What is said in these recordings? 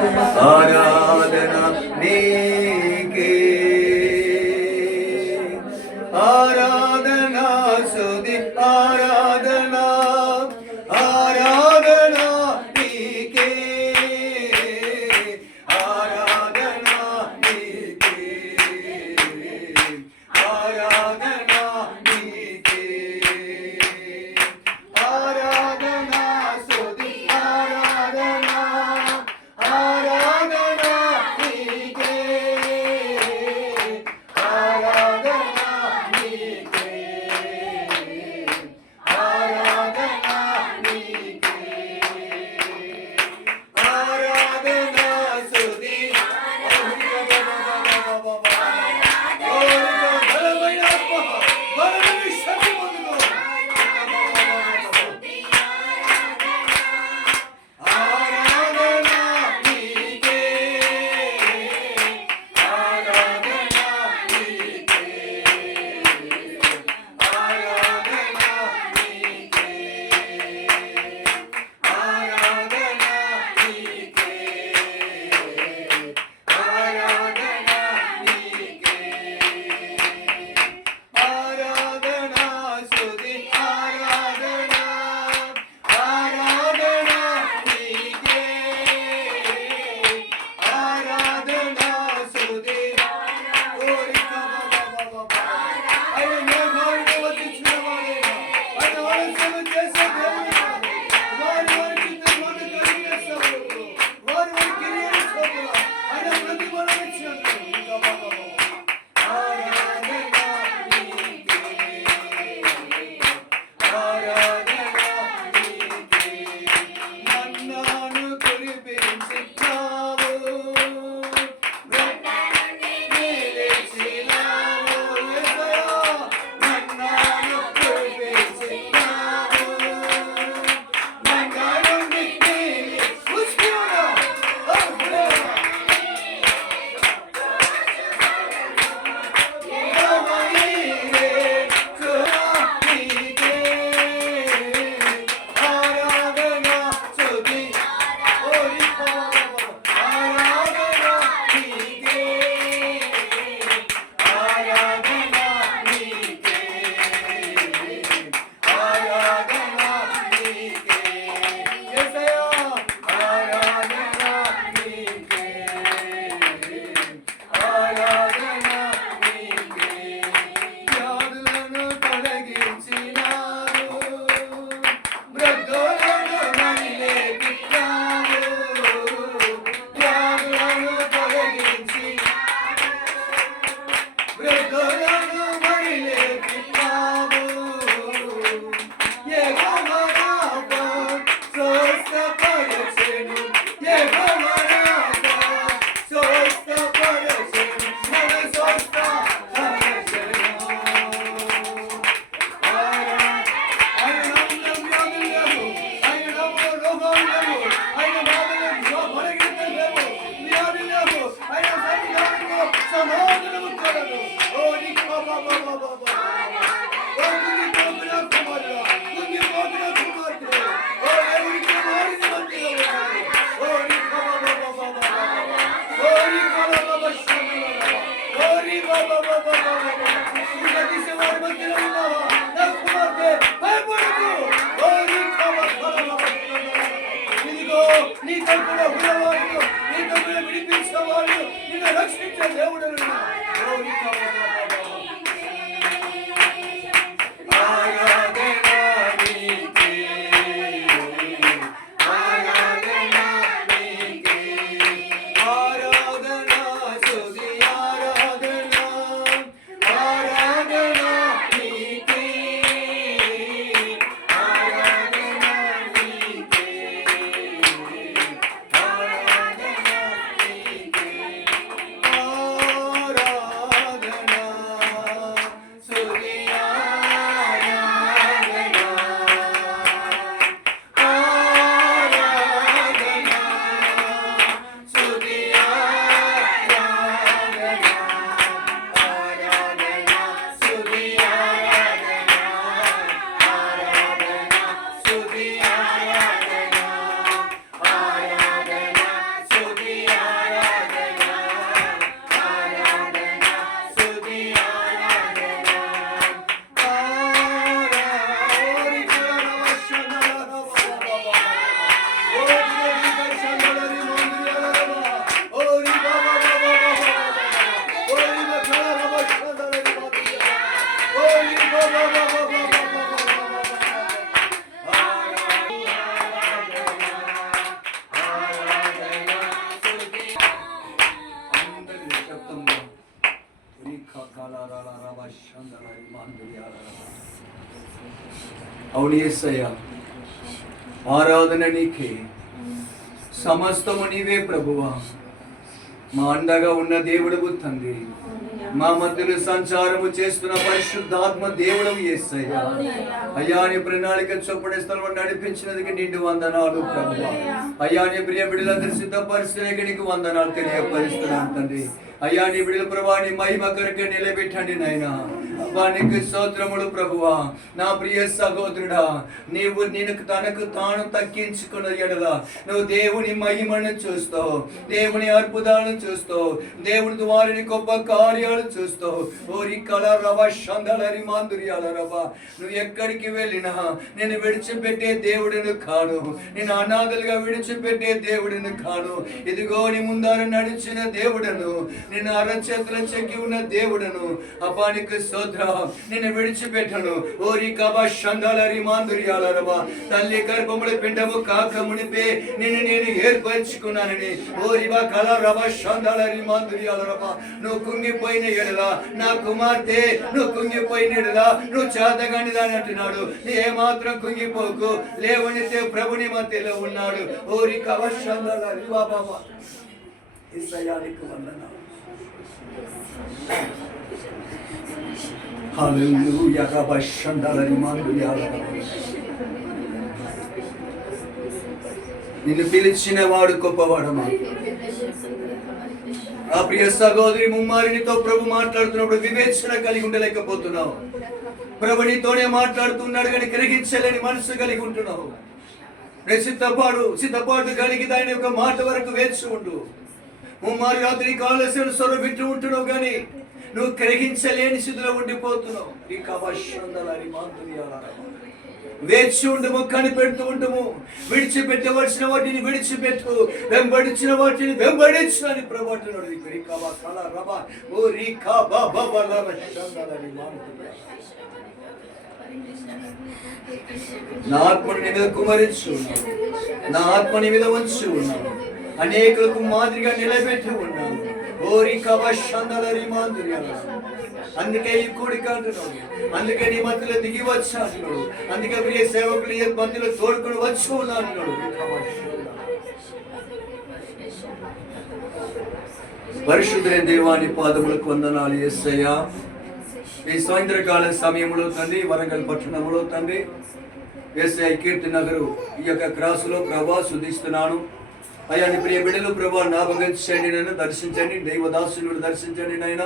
ఆరాధన నీకే, ఆరాధన స్తుతి ఆరాధన, ఆరాధన నీకే, ఆరాధన నీకే, ఆరాధన నీకే, ఆరాధన స్తుతి ఆరాధన, ఆరాధన నీకే, ఆరాధన నీకే, ఆరాధన నీకే, ఆరాధన స్తుతి అవును యేసయ్యా, ఆరాధన నీకే, సమస్తము నీవే ప్రభువా. మా అండగా ఉన్న దేవుడవు తండ్రి, మా మధ్యలో సంచారము చేస్తున్న పరిశుద్ధాత్మ దేవుడవు యేసయ్యా. అయ్యా నీ ప్రణాళిక చొప్పున స్థలం నడిపించినందుకు నిండు వందనాలు ప్రభువా. అయ్యా నీ ప్రియ బిడ్డలందరూ సిద్ధపరిచినకి నీకు వందనాలు తెలియపరుస్తున్నాను తండ్రి. అయ్యా నీ బిడ్డల ప్రభా నీ మహిమ కొరకే నిలబెట్టండి నాయనా. నీకు స్తోత్రములు ప్రభువా. నా ప్రియ సహోదరుడా, నీవు నినకు తనకు తాను తగ్గించుకున్న ఎడల నువ్వు దేవుని మహిమను చూస్తావు, దేవుని అద్భుతాలను చూస్తావు, దేవుని ద్వారాని గొప్ప కార్యాలు చూస్తావు. ఓరి కళ రవ షందలరి మాధుర్యాల రవ. నువ్వు ఎక్కడికి వెళ్ళినా నేను విడిచిపెట్టే దేవుడిని కాను, నేను అనాథలుగా విడిచిపెట్టే దేవుడిని కాను. ఇదిగో నీ ముందర నడిచిన దేవుడను, నిన్ను అరచేతుల చెక్కి ఉన్న దేవుడను. అపానికి నిన్ను విడిచిపెట్టను. ఓరి కబా షందలరి మాధుర్యాలరవా. తల్లి గర్భముల పిండము కాక మునిపే నిన్ను నేను ఏర్పరచుకున్నానని. ఓరివా కళ రవ షందలరి మాధుర్యాలరవా. నువ్వు కుంగిపోయిన ఎడలా నా కుమార్తె, నువ్వు కుంగిపోయిన ఎడలా నువ్వు చేతగాని దాని అంటున్నాడు. నీ ఏమాత్రం కుంగిపోకు, లేవనితే ప్రభుని మధ్యలో ఉన్నాడు. ఓరి కబ షందలరి బాబా. ఇస్సయానికి వందనాలు. హల్లెలూయా రబ షందలరి మాధుర్యాలరవా. నిన్ను పిలిచిన వాడు గొప్పవాడమా. ఆ ప్రియ సహోదరి ముమ్మారినితో ప్రభు మాట్లాడుతున్నప్పుడు వివేచన కలిగి ఉండలేకపోతున్నావు. ప్రభు నీతోనే మాట్లాడుతున్నాడు కానీ గ్రహించలేని మనసు కలిగి ఉంటున్నావు. సిద్ధపాటు కలిగి దాని యొక్క మాట వరకు వేచి ఉండు. ముమ్మారి రాత్రి కాలసిన స్వరం వింటూ ఉంటున్నావు కానీ నువ్వు గ్రహించలేని స్థితిలో ఉండిపోతున్నావు. వేచి ఉండము, కనిపెడుతూ ఉండము. విడిచిపెట్టవలసిన వాటిని విడిచిపెట్టు, వెంబడించిన వాటిని వెంబడించు అని ప్రభు అంటున్నాడు. నా ఆత్మని నీ మీద కుమరించు, నా ఆత్మని మీద ఉంచు ఉన్నాను. అనేకులకు మాదిరిగా నిలబెట్టి ఉన్నాను. ఓరి కవశందలరి మాధుర్యాల. అందుకే ఈ కూడిక అంటున్నాడు. అందుకే నీ మధ్యలో దిగి వచ్చా అంటున్నాడు. అందుకే ప్రియ సేవకులు ఈ మధ్యలో తోడుకుని వచ్చి ఉన్నా అంటున్నాడు. పరిశుద్ధులైన దేవాని పాదములకు వందనాలు యేసయ్యా. ఈ సాయంత్రకాల సమయంలో తండ్రి వరంగల్ పట్టణంలో తండ్రి యేసయ్య కీర్తి నగరు ఈ యొక్క క్రాసులో ప్రభా శుద్ధిస్తున్నాను. అయ్యా నీ ప్రియ బిడ్డలు ప్రభా జ్ఞాపకించండి, నన్ను దర్శించండి, దైవదాసుని దర్శించండి నాయన.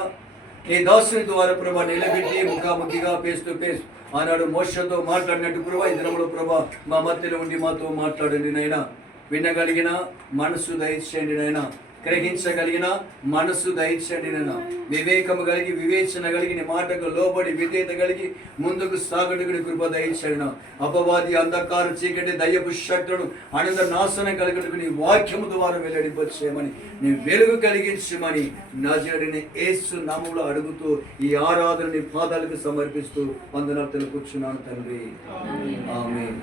నీ దాసుని ద్వారా ప్రభా నిలబెట్టి ముఖాముఖిగా ఫేస్ టు ఫేస్ ఆనాడు మోషతో మాట్లాడినట్టు ప్రభా ఈ దినములో ప్రభా మా మధ్యలో ఉండి మాతో మాట్లాడండి నాయన. వినగలిగిన మనసు దయచేయండి నాయన, గ్రహించగలిగిన మనసు దయచేయండి నాయన. వివేకము కలిగి వివేచన కలిగి నీ మాటకు లోబడి విధేయత కలిగి ముందుకు సాగడుగుని కృప దయచేయండి. అపవాది అంధకార చీకటి దయ్యపు శక్తులను ఆనంద నాశనం కలిగి నీ వాక్యము ద్వారా వెల్లడింపచేయమని, నీ వెలుగు కలిగించమని నజరేయుడైన యేసు నామములో అడుగుతూ ఈ ఆరాధన నీ పాదాలకు సమర్పిస్తూ వందనాలు తెలుపుచున్నాను తండ్రి. ఆమేన్.